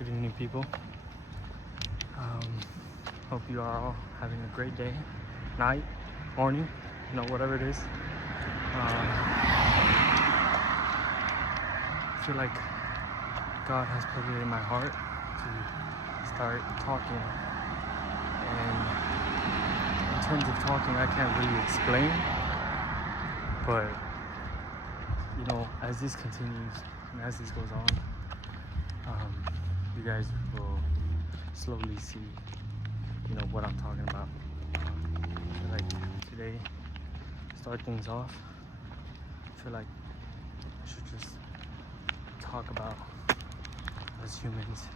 Good evening, people. Hope you are all having a great day, night, morning, whatever it is. I feel like God has put it in my heart to start talking. And in terms of talking, I can't really explain. But, as this continues and as this goes on, you guys will slowly see, what I'm talking about. I feel like today, start things off, I feel like I should just talk about, as humans,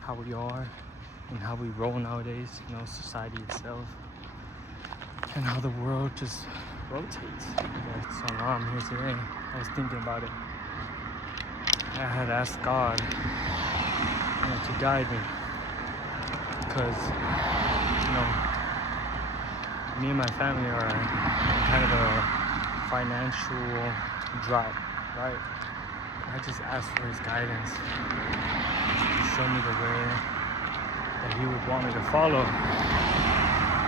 how we are and how we roll nowadays, society itself, and how the world just rotates. So now I'm here today. I was thinking about it. I had asked God to guide me, because me and my family are in kind of a financial drought, right? I just asked for his guidance to show me the way that he would want me to follow,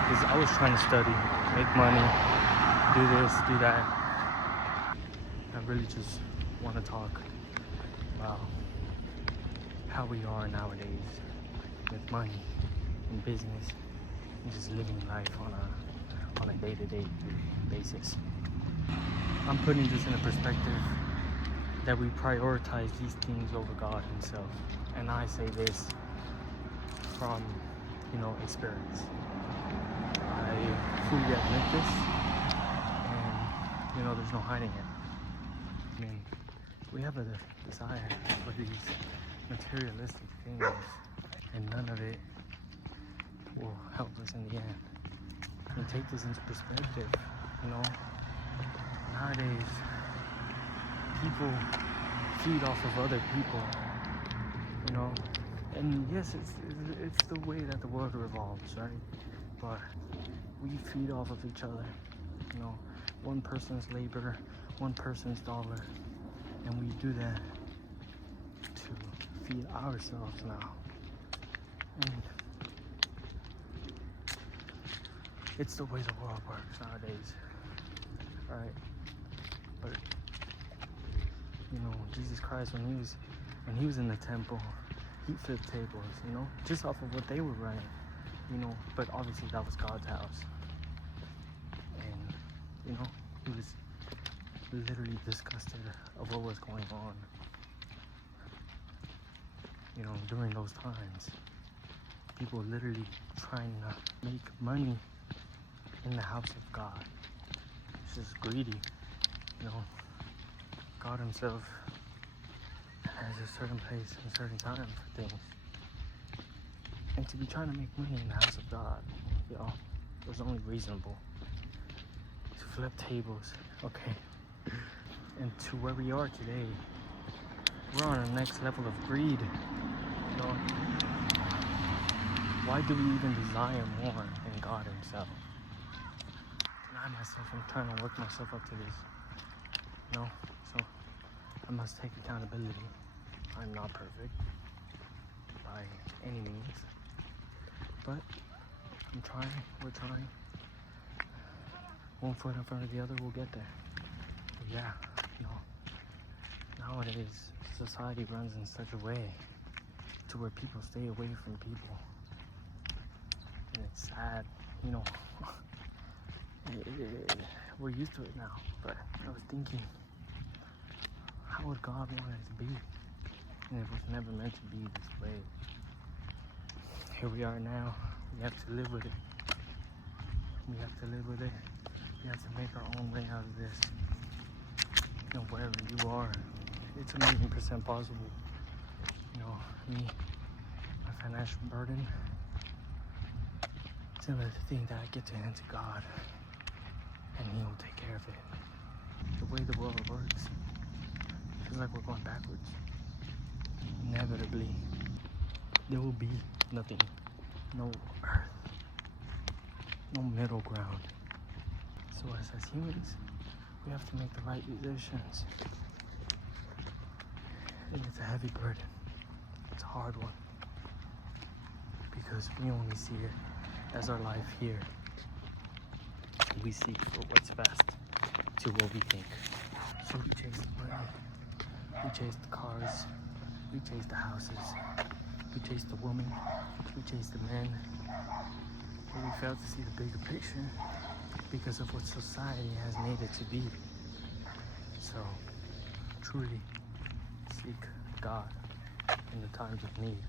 because I was trying to study, make money, do this, do that. I really just want to talk about how we are nowadays with money and business and just living life on a day-to-day basis. I'm putting this in a perspective that we prioritize these things over God himself. And I say this from, experience. I fully admit this, and, there's no hiding it. I mean, we have a desire for these materialistic things, and none of it will help us in the end. And take this into perspective, nowadays people feed off of other people, and yes, it's the way that the world revolves, right? But we feed off of each other, one person's labor, one person's dollar, and we do that to feed ourselves now. And it's the way the world works nowadays, right? But Jesus Christ, when he was in the temple, he flipped tables, just off of what they were running, but obviously that was God's house. And he was literally disgusted of what was going on, during those times. People literally trying to make money in the house of God. It's just greedy, God himself has a certain place and a certain time for things. And to be trying to make money in the house of God, it was only reasonable to flip tables, okay? And to where we are today, we're on a next level of greed. Why do we even desire more than God himself? Deny myself, I'm trying to work myself up to this, so I must take accountability. I'm not perfect by any means, but I'm trying, we're trying. One foot in front of the other, we'll get there. But yeah, nowadays society runs in such a way to where people stay away from people. And it's sad, we're used to it now, but I was thinking, how would God want it to be? And it was never meant to be this way. Here we are now, we have to live with it. We have to live with it. We have to make our own way out of this. Wherever you are, it's 1,000,000% possible. Me, my financial burden, it's another thing that I get to hand to God, and he'll take care of it. The way the world works, it feels like we're going backwards. Inevitably, there will be nothing, no earth, no middle ground. So as humans, we have to make the right decisions. And it's a heavy burden. It's a hard one. because we only see it as our life here. We seek for what's best to what we think. So we chase the money, we chase the cars, we chase the houses, we chase the woman, we chase the men, but we fail to see the bigger picture because of what society has made it to be. So truly seek God in the times of need.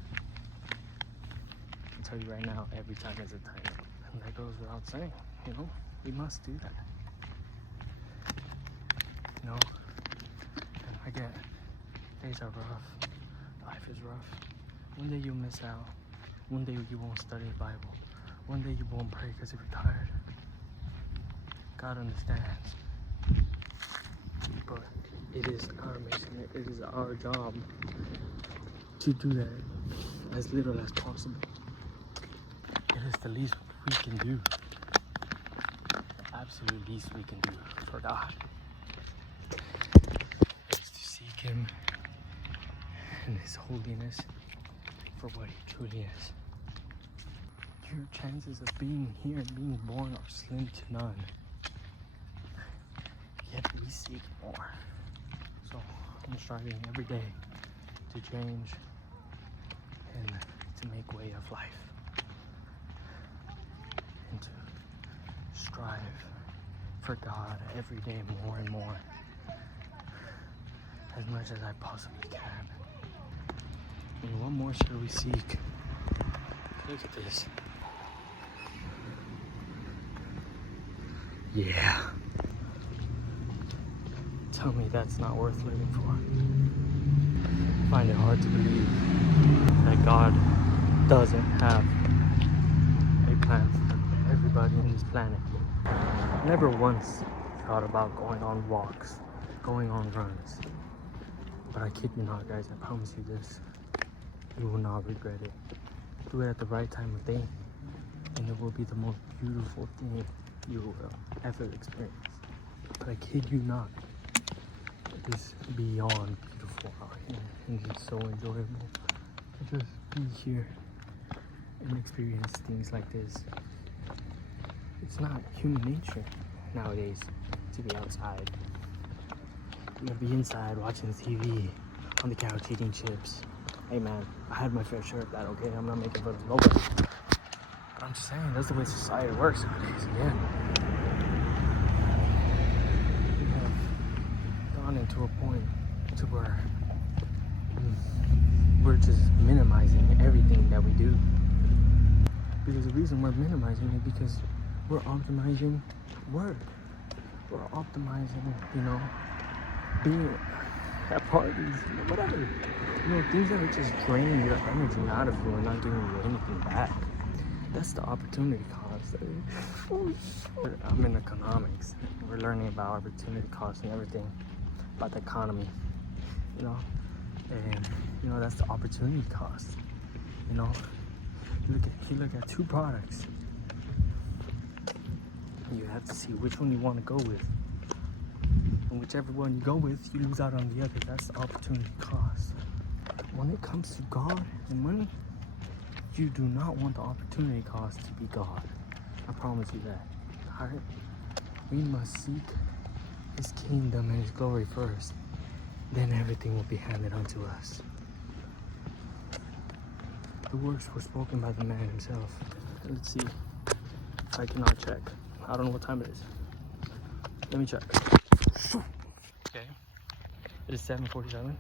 I can tell you right now, every time is a time, and that goes without saying, you know, we must do that. You know, and I get days are rough, life is rough. One day you'll miss out, one day you won't study the Bible, one day you won't pray because you're tired. God understands, but it is our mission, it is our job to do that as little as possible. It is the least we can do, absolute least we can do for God. Is to seek Him and His holiness for what He truly is. Your chances of being here and being born are slim to none. Yet we seek more. So I'm striving every day to change and to make way of life. And to strive for God every day more and more. As much as I possibly can. And what more should we seek? Look at this. Yeah. Tell me that's not worth living for. I find it hard to believe that God doesn't have a plan for everybody on this planet. I never once thought about going on walks, going on runs. But I kid you not, guys, I promise you this. You will not regret it. Do it at the right time of day, and it will be the most beautiful thing you will ever experience. But I kid you not, it is beyond beautiful out here, and it's so enjoyable to just be here and experience things like this. It's not human nature nowadays to be outside. You gotta be inside watching TV, on the couch eating chips. Hey man, I had my fair share of that, okay? I'm not making fun of nobody. But I'm just saying, that's the way society works nowadays, again. We have gone into a point to where we're just minimizing everything that we do. Because the reason we're minimizing it because we're optimizing work. We're optimizing, you know, being at parties, whatever. You know, things that are just draining your energy out of you and not giving you anything back. That's the opportunity cost. I'm in economics. We're learning about opportunity cost and everything, about the economy, you know. And, you know, that's the opportunity cost. You know, you look at two products. You have to see which one you want to go with. And whichever one you go with, you lose out on the other. That's the opportunity cost. When it comes to God and money, you do not want the opportunity cost to be God. I promise you that. Alright? We must seek His kingdom and His glory first. Then everything will be handed unto us. The works were spoken by the man himself. Let's see. I cannot check. I don't know what time it is. Let me check. Okay. It is 7:47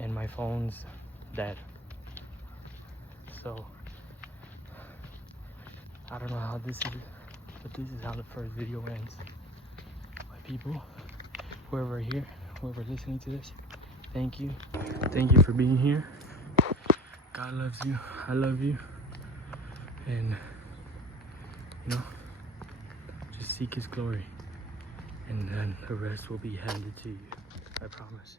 and my phone's dead. So I don't know how this is, but this is how the first video ends. My people, whoever here, whoever listening to this, thank you. Thank you for being here. God loves you. I love you. And you know, just seek His glory, and then the rest will be handed to you. I promise.